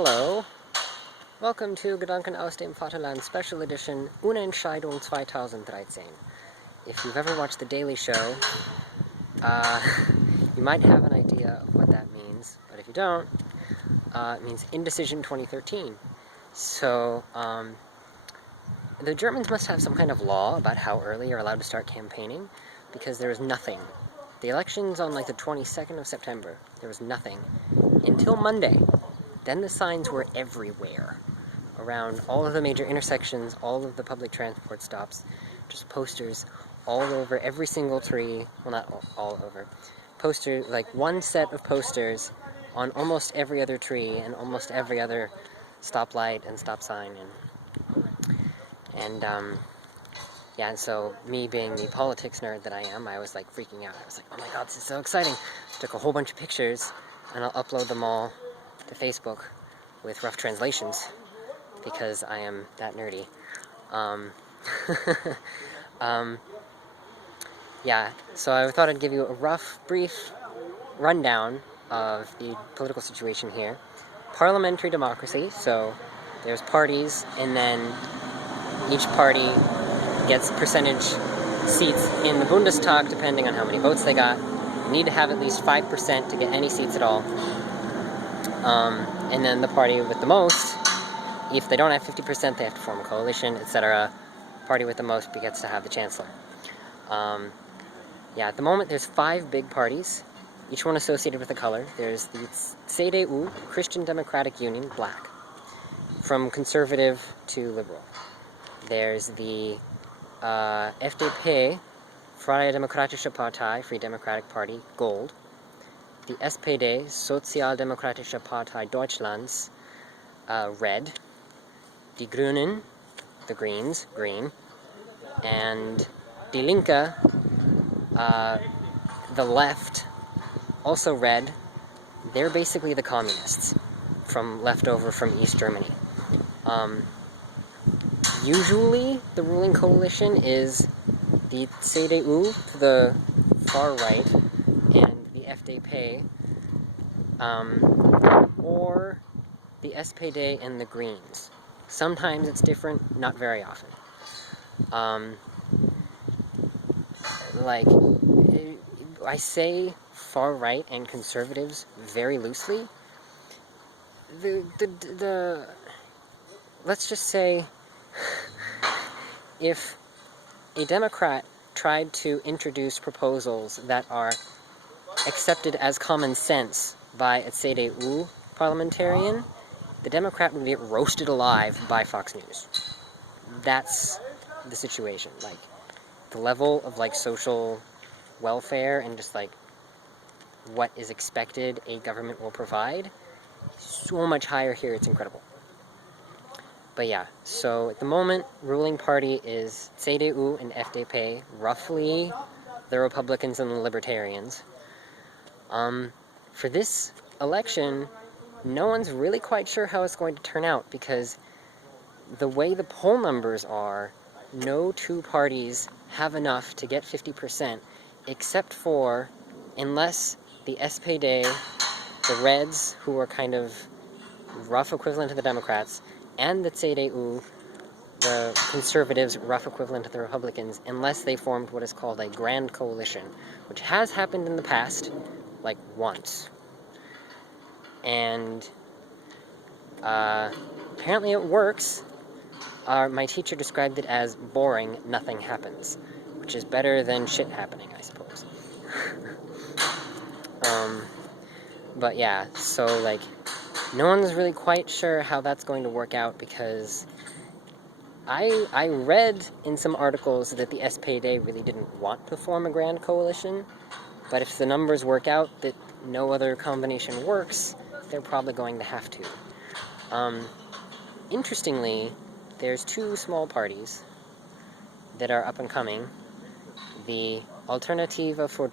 Hello. Welcome to Gedanken aus dem Vaterland Special Edition Unentscheidung 2013. If you've ever watched The Daily Show, you might have an idea of what that means, but if you don't, it means Indecision 2013. So, the Germans must have some kind of law about how early you're allowed to start campaigning, because there was nothing. The election's on like the 22nd of September. There was nothing until Monday. Then the signs were everywhere, around all of the major intersections, all of the public transport stops, just posters all over every single tree, well, not all over, like one set of posters on almost every other tree and almost every other stoplight and stop sign, and so me being the politics nerd that I am, I was like freaking out. I was like, oh my god, this is so exciting. Took a whole bunch of pictures, and I'll upload them all to Facebook with rough translations, because I am that nerdy. So I thought I'd give you a rough, brief rundown of the political situation here. Parliamentary democracy, so there's parties, and then each party gets percentage seats in the Bundestag depending on how many votes they got. You need to have at least 5% to get any seats at all. And then the party with the most, if they don't have 50%, they have to form a coalition, etc. Party with the most gets to have the chancellor. At the moment there's 5 big parties, each one associated with a color. There's the CDU, Christian Democratic Union, black, from conservative to liberal. There's the FDP, Freie Demokratische Partei, Free Democratic Party, gold. The SPD, Sozialdemokratische Partei Deutschlands, red. Die Grünen, the Greens, green. And Die Linke, the left, also red. They're basically the communists leftover from East Germany. Usually the ruling coalition is the CDU to the far right and the FDP, or the SPD and the Greens. Sometimes it's different, not very often. I say far right and conservatives very loosely. Let's just say, if a Democrat tried to introduce proposals that are accepted as common sense by a CDU parliamentarian, the Democrat would get roasted alive by Fox News. That's the situation. The level of social welfare and just what is expected a government will provide is so much higher here, it's incredible. But so at the moment, ruling party is CDU and FDP, roughly the Republicans and the Libertarians. For this election, no one's really quite sure how it's going to turn out, because the way the poll numbers are, no two parties have enough to get 50%, except for, unless the SPD, the Reds, who are kind of rough equivalent to the Democrats, and the CDU, the Conservatives, rough equivalent to the Republicans, unless they formed what is called a grand coalition, which has happened in the past, once. And apparently it works. My teacher described it as boring, nothing happens, which is better than shit happening, I suppose. So no one's really quite sure how that's going to work out, because I read in some articles that the SPD really didn't want to form a grand coalition, but if the numbers work out that no other combination works, they're probably going to have to. Interestingly, there's 2 small parties that are up and coming. The Alternative für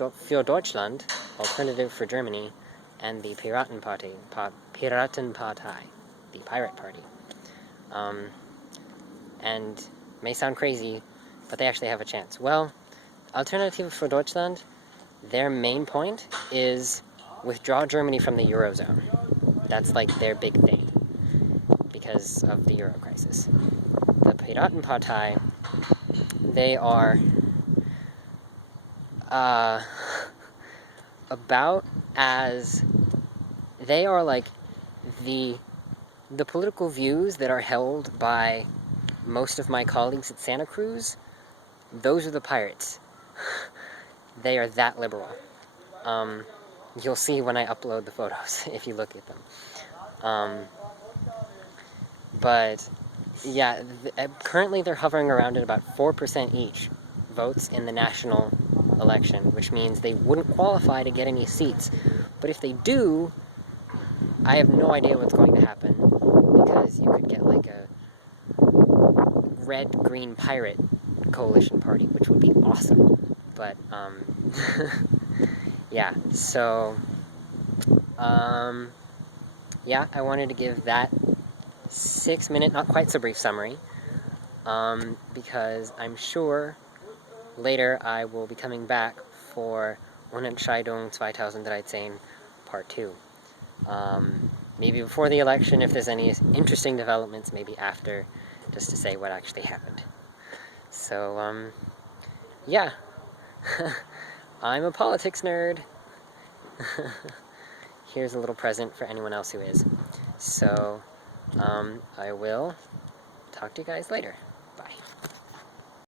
Deutschland, Alternative for Germany, and the Piratenpartei, the Pirate Party. And may sound crazy, but they actually have a chance. Well, Alternative für Deutschland, their main point is withdraw Germany from the Eurozone. That's their big thing. because of the Euro crisis. The Piratenpartei, they are about as, they are like the political views that are held by most of my colleagues at Santa Cruz. Those are the Pirates. They are that liberal. You'll see when I upload the photos if you look at them. But yeah, currently they're hovering around at about 4% each votes in the national election, which means they wouldn't qualify to get any seats. But if they do, I have no idea what's going to happen, because you could get like a red-green pirate coalition party, which would be awesome. But yeah, so yeah, I wanted to give that 6-minute, not quite so brief summary, because I'm sure later I will be coming back for Unentscheidung 2013 Part 2. Maybe before the election, if there's any interesting developments, maybe after, just to say what actually happened. So, yeah. I'm a politics nerd. Here's a little present for anyone else who is. So, I will talk to you guys later. Bye.